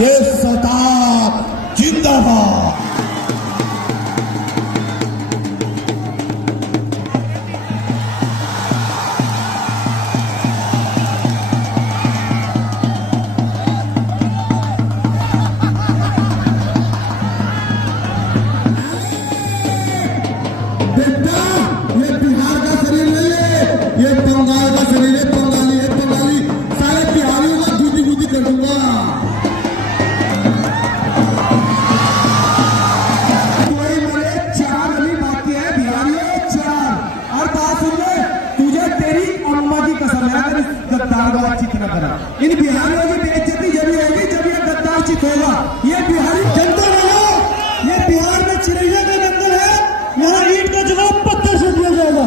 ये सरदार जिंदाबाद। बेटा ये बिहार का शरीर नहीं है, ये बंगाल का शरीर है। बंगाली है, बंगाली सारे बिहारियों का गुदी गुदी कर दूंगा। बातचीत न करा। इन बिहारियों की बेइज्जती जब होगी जब ये गद्दार चित होगा। ये बिहारी जनता वालों, ये बिहार में चिरैया का जंगल है, यहाँ ईंट का जवाब पत्थर से दिया जाएगा।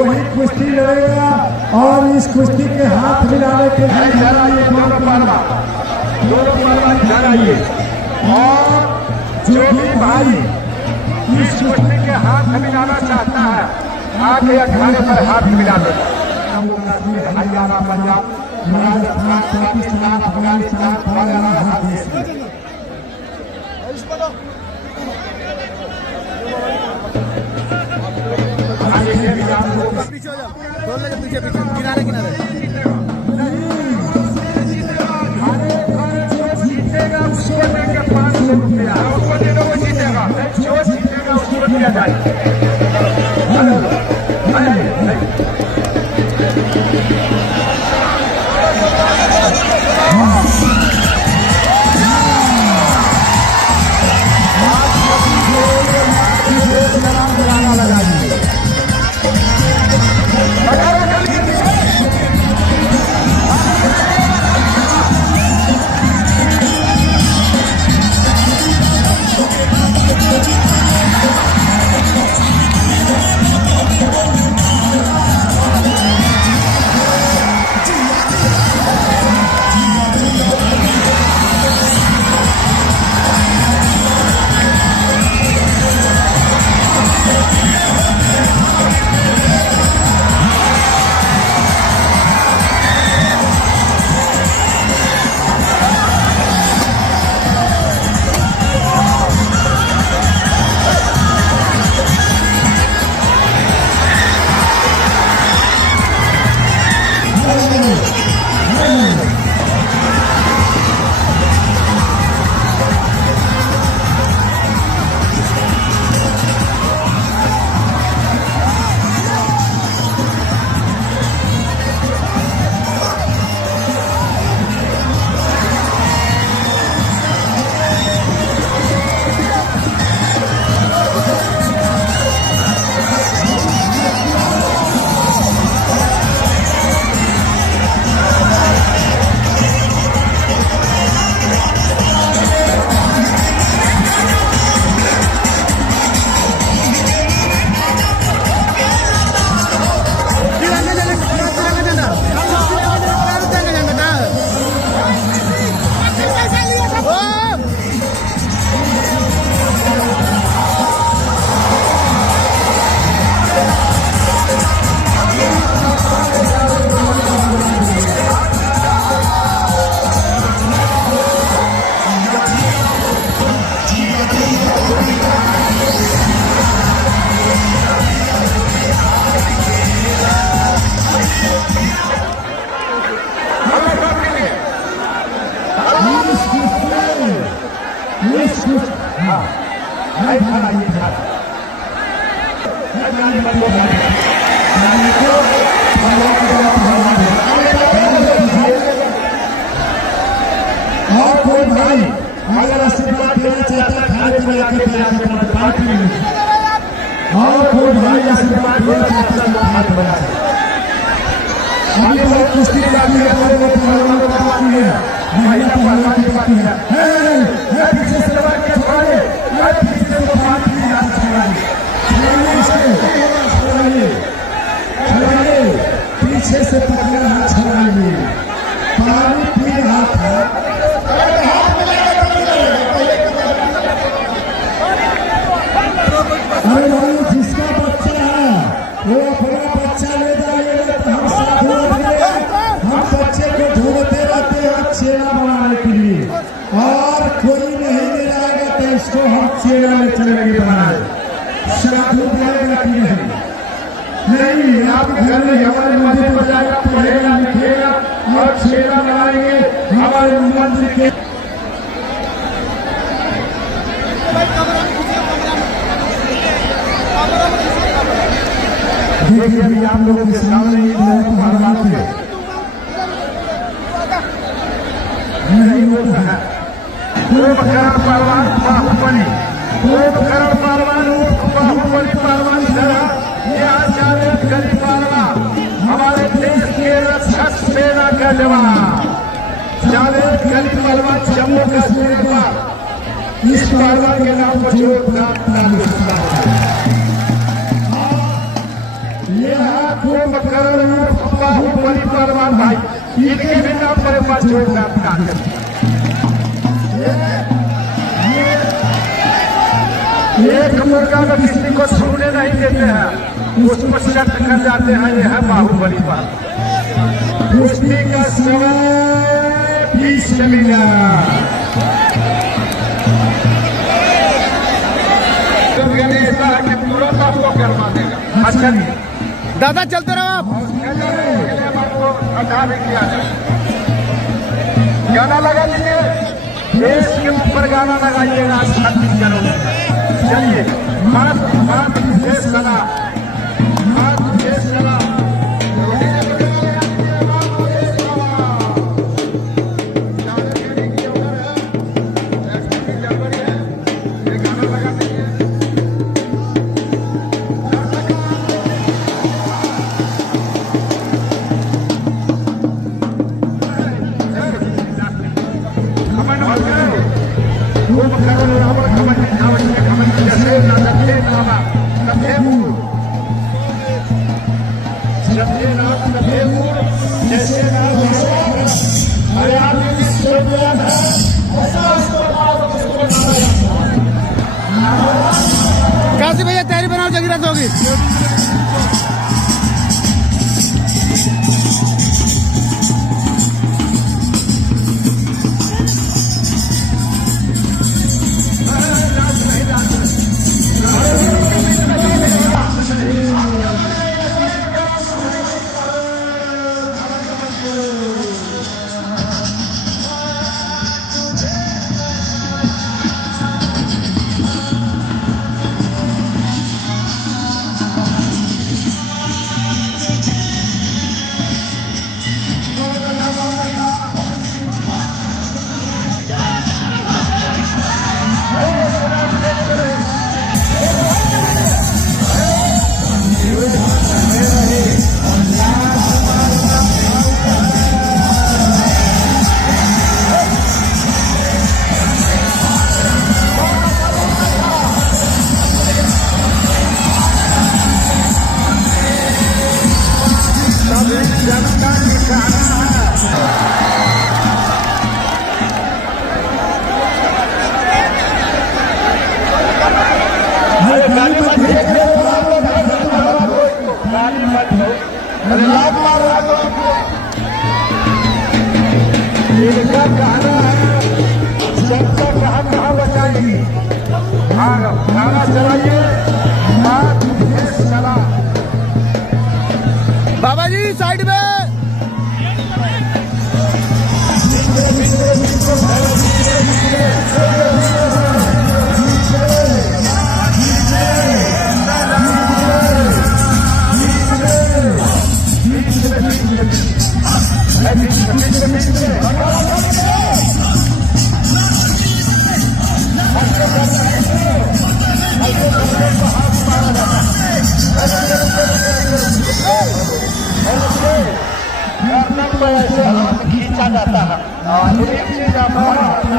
वही कुश्ती लड़ेगा और इस कुश्ती के हाथ मिलाने के लिए दोनों पार्टी और जो भी भाई इस कुश्ती के हाथ मिलाना चाहता है आके अखाड़े पर हाथ मिला दे। हरियाणा, पंजाब, राजस्थान, पाकिस्तान, अफगानिस्तान, बांग्लादेश पीछे पीछे किनारे किनारे जीतेगा उसको देंगे 500 रुपया। वो जीतेगा, जो जीतेगा उसको दिया जाए। हाँ नहीं खड़ा ये खड़ा और कोई भाई अगर आशीर्वाद देना चाहता खाने में आके तैयार पार्टी में और कोई भाई आशीर्वाद देना चाहता है हाथ बना अभी बहुत कुश्ती लगी है महिला पहलवान की बात है पीछे से लगा के छोड़े पीछे से पार्टी हाथ छोड़िए पीछे से पकड़ा हाथ छोड़िए पानी पी हाथ जिसका बच्चा है वो अपना बच्चा ले जाइएगा तो हम साथ हम बच्चे को ढूंढते रहते हैं चेहरा बनाने के लिए और कोई नहीं ले जाएगा तो इसको हम चेहरा में चलेंगे बनाए साधु बनाएगा कि नहीं आप घर में हमारे मंदिर पर जाएगा पढ़ेगा लिखेगा और चेहरा बनाएंगे हमारे मंदिर के देखिए अभी आप लोगों के सामने नहीं होता है कुंभकर्ण पहलवान बाहुबली कुंभकर्ण पहलवान बाहुबली पहलवान ये आचार्य गरीब पहलवान हमारे देश के रक्षक सेना का जवान जावेद गरीब पहलवान जम्मू कश्मीर का इस पहलवान के नाम पर जो कुंभकर्ण बाहुबली पहलवान भाई इनके भी नाम पर जोरदार एक मुर्गा में किसी को छूने नहीं देते हैं उसको शर्त कर जाते हैं ये है बाहुबली पहलवान कुश्ती का समय भी चलेगा ऐसा है कि तुरंत आपको करवा देगा अच्छा दादा चलते रहो आप गाना लगा लीजिए देश के ऊपर गाना लगाइएगा छत्तीसगढ़ चलिए भारत देश चला भारत देश चला काशी भैया तैयारी बनाओ जगीरत होगी इनका गाना है सबका कहाँ बचाएगी। हाँ गाना चलाइए चला बाबा जी साइड में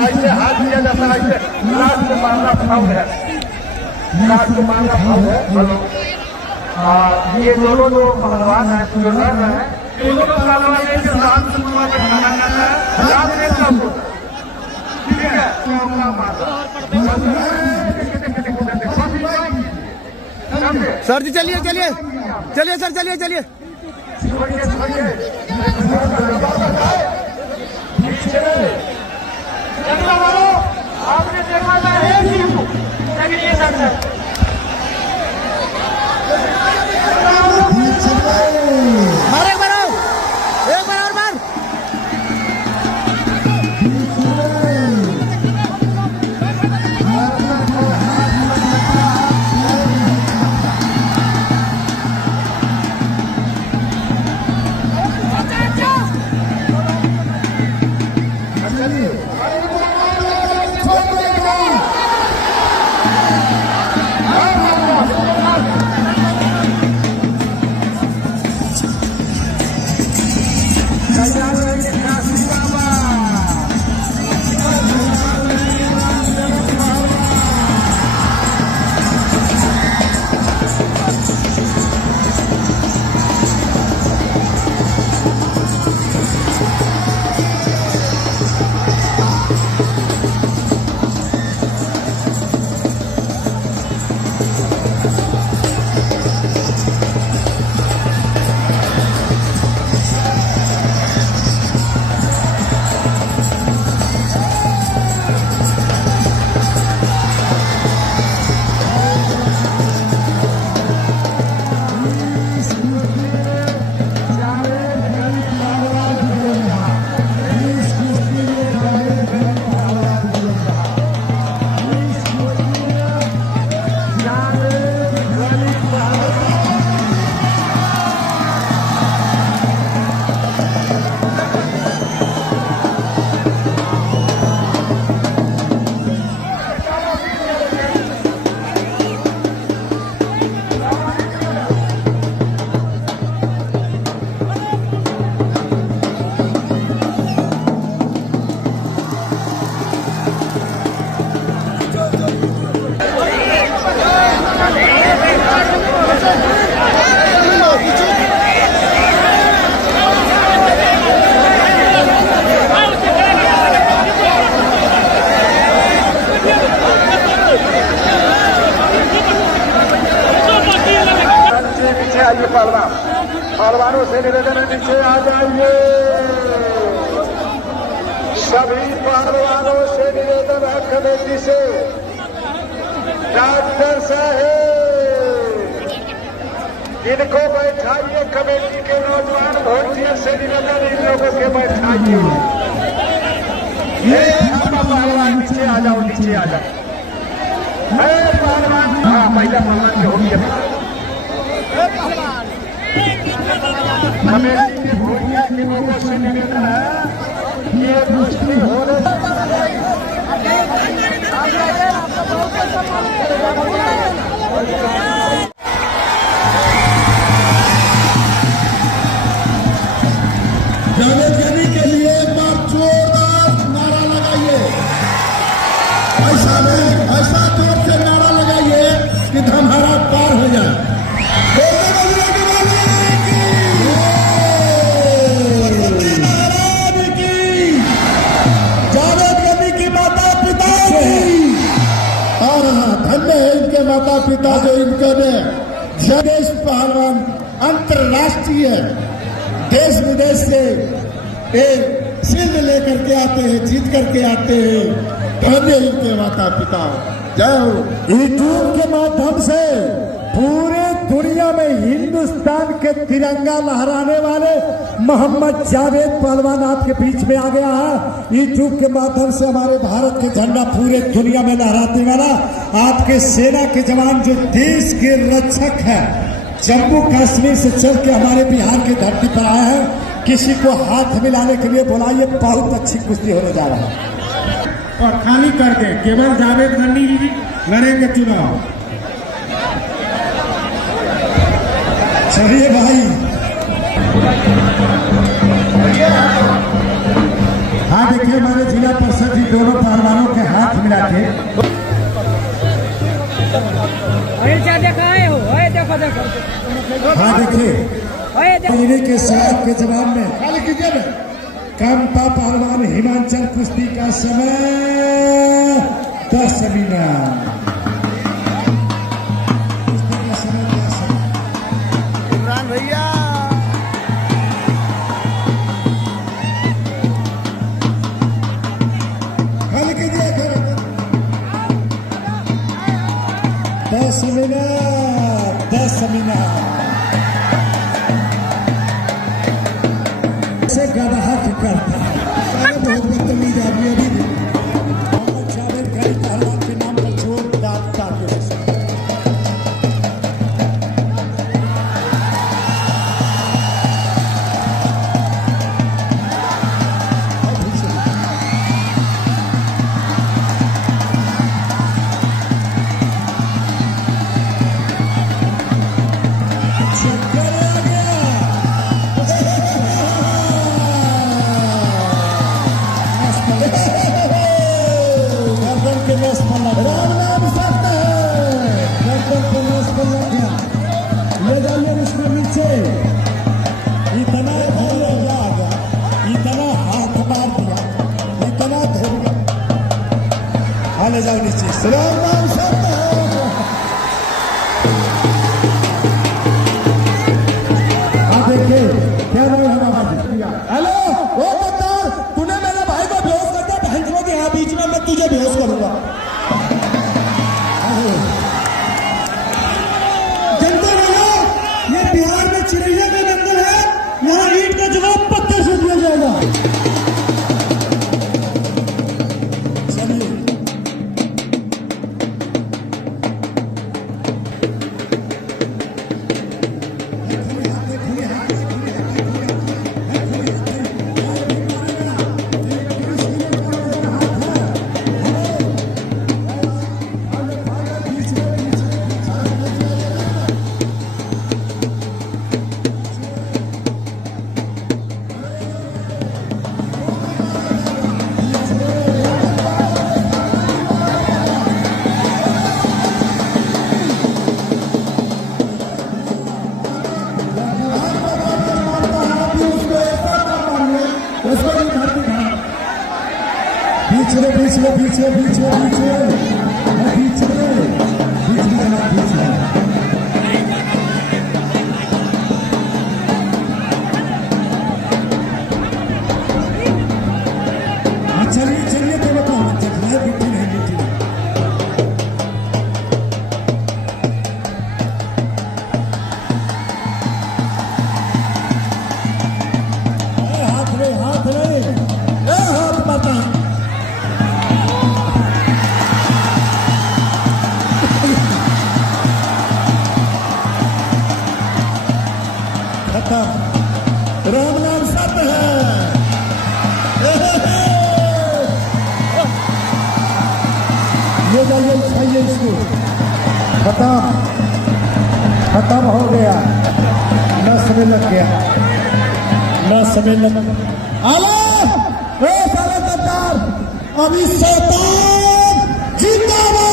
ऐसे हाथ दिया जाता है, ऐसे लाश को मारना फाउल है, लाश को मारना फाउल है। बोलो ये दोनों जो पहलवान है जो लड़ रहे हैं, दोनों पहलवान एक साथ सुनवा में खाना खाता है, रात में कब होता है, ठीक है, चौका मारना। सर जी चलिए चलिए चलिए सर चलिए चलिए आपने देखा था लेकिन ये सब मारो एक बार और मार। पहलवानों से निवेदन है नीचे आ जाइए। सभी पहलवानों से निवेदन है कमेटी से, डॉक्टर साहेब इनको बैठाइए। कमेटी के नौजवान भोटियों से निवेदन इन लोगों के बैठाइए। पहलवान नीचे आ जाओ, नीचे आ जाओ। पहलवान हाँ पहला पहलवान हो गया। कमेटी के भोटिया के लोगों से निवेदन है ये कुश्ती होने जाने के लिए एक बार जोरदार नारा लगाइए। ऐसा नहीं, ऐसा जोर से नारा लगाइए कि धमहरा पार हो जाए। धन्य है इनके माता पिता जो इनको ने जगेश पहलवान अंतरराष्ट्रीय देश विदेश से शील्ड लेकर के आते हैं, जीत करके आते हैं। धन्य इनके माता पिता। जय हो। यूट्यूब के माध्यम से पूरे दुनिया में हिंदुस्तान के तिरंगा लहराने वाले मोहम्मद जावेद पहलवान आपके बीच में आ गया है। यूट्यूब के माध्यम से हमारे भारत के झंडा पूरे दुनिया में लहराने वाला आपके सेना के जवान जो देश के रक्षक है, जम्मू कश्मीर से चल के हमारे बिहार की धरती पर आए हैं। किसी को हाथ मिलाने के लिए बुलाइए, बहुत अच्छी कुश्ती होने जा रहा है। और खाली कर दे, केवल जावेद नन्नी जी लड़ेंगे चुनाव। चलिए भाई, हाँ देखिए हमारे जिला परिषद जी दोनों पहलवानों के हाथ मिला के क्या देखा है हो देखो देखो हाँ देखिए इन्हीं के सवाल के जवाब में खाली कीजिए ना कामपा पहलवान हिमांचल कुश्ती का समय 10 मिनट। इमरान भैया खाली कीजिए 10 मिनट 10 मिनट से गड़ाहट करता है बहुत बदतमीज आदमी अभी भी जावेद खली पहलवान के नाम पर जोर दागता है ले जाओ नीचे राम देखिए क्या नाम है बाबा जी। हेलो ओ बता तूने मेरे भाई को बेहोश कर दिया बहन के यहाँ बीच में मैं तुझे बेहोश करूंगा। जनता भैया ये बिहार में चिड़ैया का जंगल है यहाँ ईंट का जवाब पत्थर से दिया जाएगा। पीछे पीछे पीछे पीछे पीछे पीछे चलिए चलिए तो बताओ जगह बिल्कुल नहीं बिल्कुल हाथ बता राम नाम सत्य है। ये जाइए उठाइए इसको खत्म हो गया न समय लग गया न समय लग आला साला गद्दार अभी शैतान जिंदाबाद।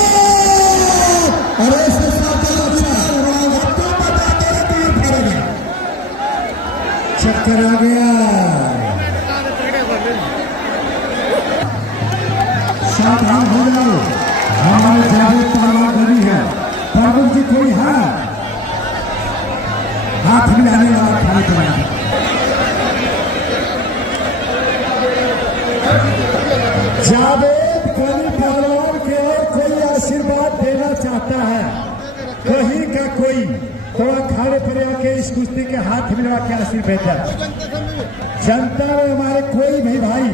अरे चक्कर आ गया सावधान हो जाओ हमारे जावेद पहलवान घड़ी है परवल जी कोई है हाथ मिलाने वाला खाली करना जावेद खली पहलवान के और कोई आशीर्वाद देना चाहता है कहीं का कोई थोड़ा खाने पर आके इस कुश्ती के हाथ मिलवा के आशीर्वाद है। जनता में हमारे कोई भी भाई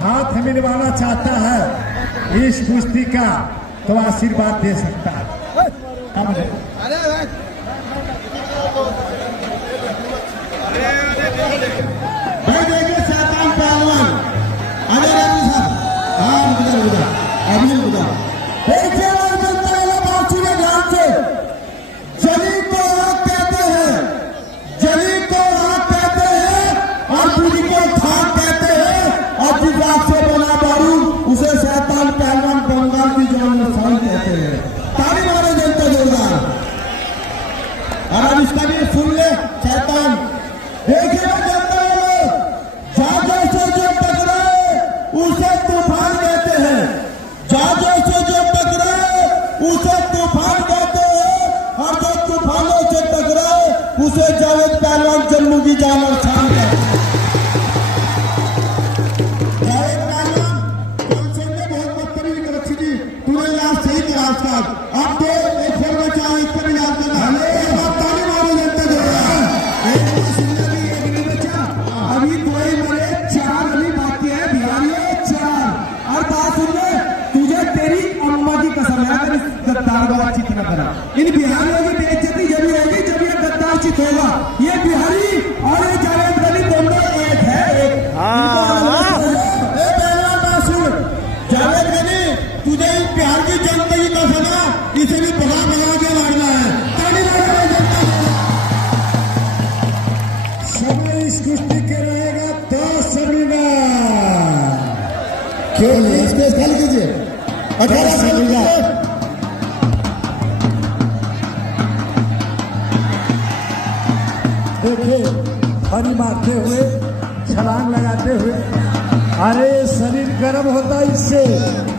हाथ मिलवाना चाहता है इस कुश्ती का तो आशीर्वाद दे सकता है। और पूरी को खाक कहते हैं और जिस से जान और शान कहते हैं। ताली मारो जनता जोरदार। और अब इसका भी सुन ले शैतान। देखिए जनता लोग, जहाजों से जो टकराए उसे तूफान कहते हैं। जहाजों से जो टकराए उसे तूफान कहते हैं, और जो तूफानों से टकराए उसे जावेद पहलवान जम्मू की जान और शान कहते हैं। जावेद पहलवान कौन ने बहुत बदतमीजी कर रखी थी, तूने याद सही करा उसका। अब तो एक फिर में चाहे इस पर याद करना। ताली मारो जनता जोरदार। अभी कोई मरे, 4 अभी बाकी है बिहारी 4। और बात सुन ले, तुझे तेरी अम्मा की कसम है अगर इस गद्दार को बातचीत न करा। इन बिहारियों की बेइज्जती जब होगी जब ये गद्दार चित होगा। ये बिहारी और ये जावेद गनी दोनों एक है। जावेद गनी, तुझे इस बिहार की जनता की कसम है, इसे भी भगा भगा के मारना है। ताली मारो जनता। समय इस कुश्ती के रहेगा 10 मिनट। क्यों इसमें खेल कीजिए 18 साल। देखिए हरी मारते हुए, छलांग लगाते हुए, अरे शरीर गर्म होता है इससे।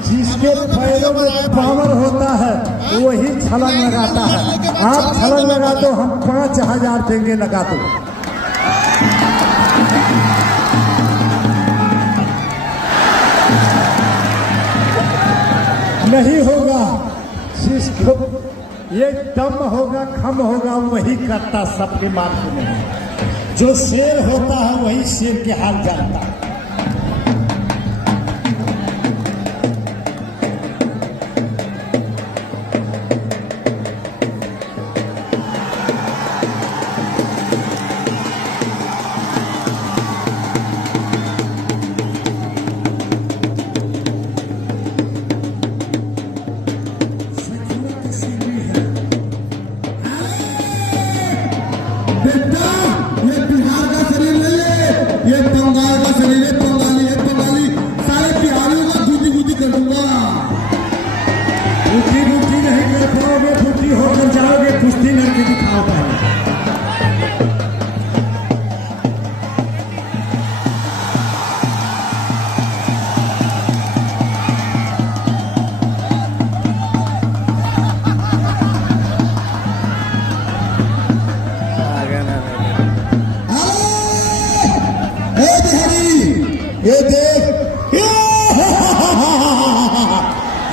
जिसके पैरों में पावर होता है वही छलांग लगाता है। आप छलांग लगा दो, हम 5000 देंगे लगा दो। नहीं होगा, जिसको ये दम होगा, खम होगा, वही करता सबके मार्ग में। जो शेर होता है वही शेर के हाल जानता है। बेटा, ये बिहार का शरीर नहीं है, ये बंगाल का शरीर है। बंगाली सारे बिहारियों का गुदी गुदी कर दूंगा। फुटी नहीं कर पाओगे, फुटी होकर जाओगे। कुश्ती लड़के दिखाओ पहले। ये देख,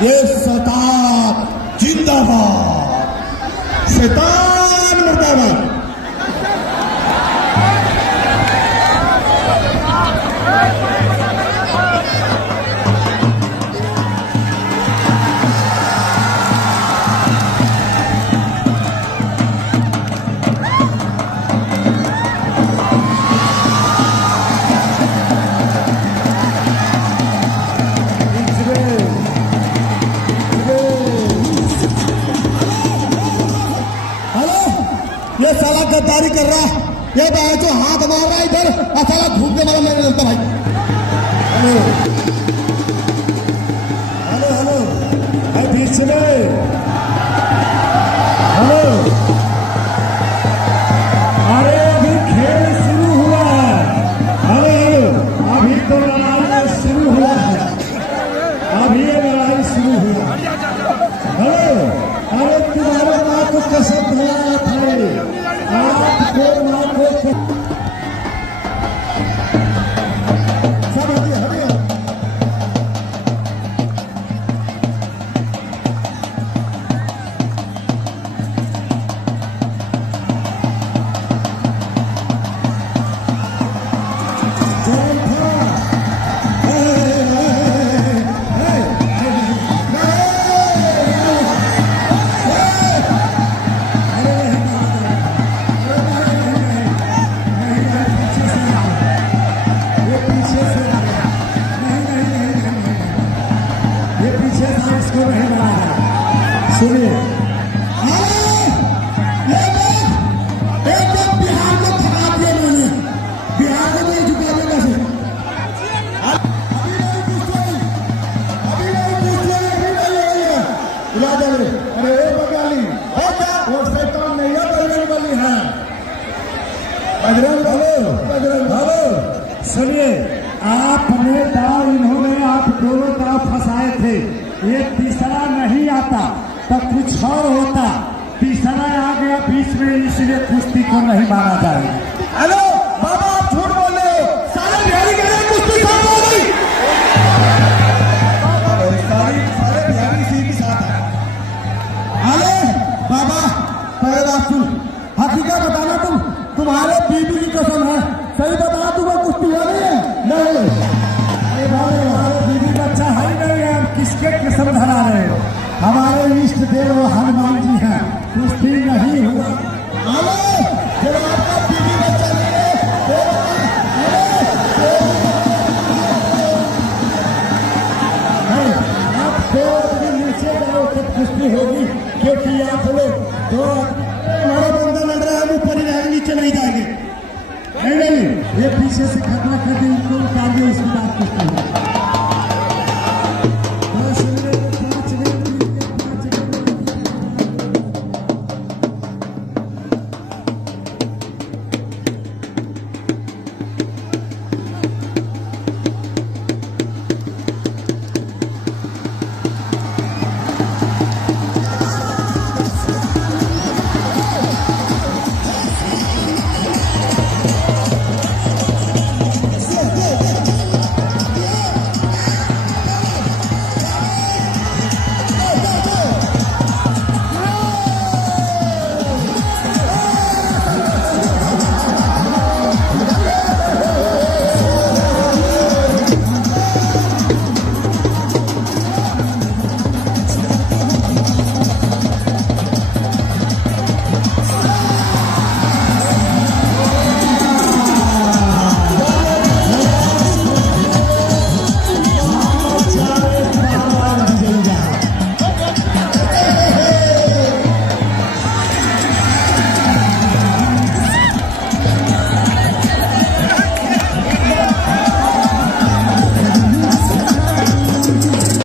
ये शैतान जिंदाबाद, शैतान मुर्दाबाद। ये साला गद्दारी कर रहा है, ये भाई जो हाथ मार रहा है इधर, साला घूमने वाला मेरे लगता भाई। हेलो भाई, बीच में हेलो। अरे अभी खेल शुरू हुआ है। हेलो, अभी तो लड़ाई शुरू हुआ है। अभी ये लड़ाई शुरू हुआ। हेलो, अरे तुम्हारे माँ को कसम धराया था, आपको माँ को सब हटिए। सुनिए, एकदम बिहार को थका दिया मैंने, बिहार को नहीं झुका देगा से। अभी नहीं पूछ रहे, अभी नहीं पूछ रहे, अभी नहीं होगा। इलाज अरे ओ बंगाली वो शैतान नहीं है, बजरंग बली है। बजरंग हेलो सुनिए, आपने दाव इन्होंने आप दोनों तरफ फंसाए थे, ये तीसरा नहीं आता तो कुछ और होता, तीसरा आ गया बीच में, इसलिए कुश्ती को नहीं माना जाएगा। हेलो बाबा, आप झूठ बोल रहे हो, सारे बिहारी कह रहे हैं कुश्ती साफ हो गई। सारे बिहारी इसी के साथ है। अरे बाबा पहले बात सुन, हकीकत बताना, तुम्हारे बीबी की कसम है, सही बता, तुम्हें कुश्ती हो रही है? नहीं। अरे भाई हमारे बीवी बच्चा है ही नहीं है, हम किसके कसम धरा रहे हो? हमारे इष्ट देव हनुमान जी हैं, कुश्ती नहीं हुआ। अरे जब आपका बीबी बच्चा नहीं है आप दो आदमी नीचे जाओ तब कुश्ती होगी, क्योंकि आप लोग दो हमारा बंदा लड़ रहा है, हम ऊपर ही रहेंगे, नीचे नहीं जाएंगे। नहीं, ये पीछे से खतरा कर दे, इनको उतार दे, उसके बाद कुश्ती होगी।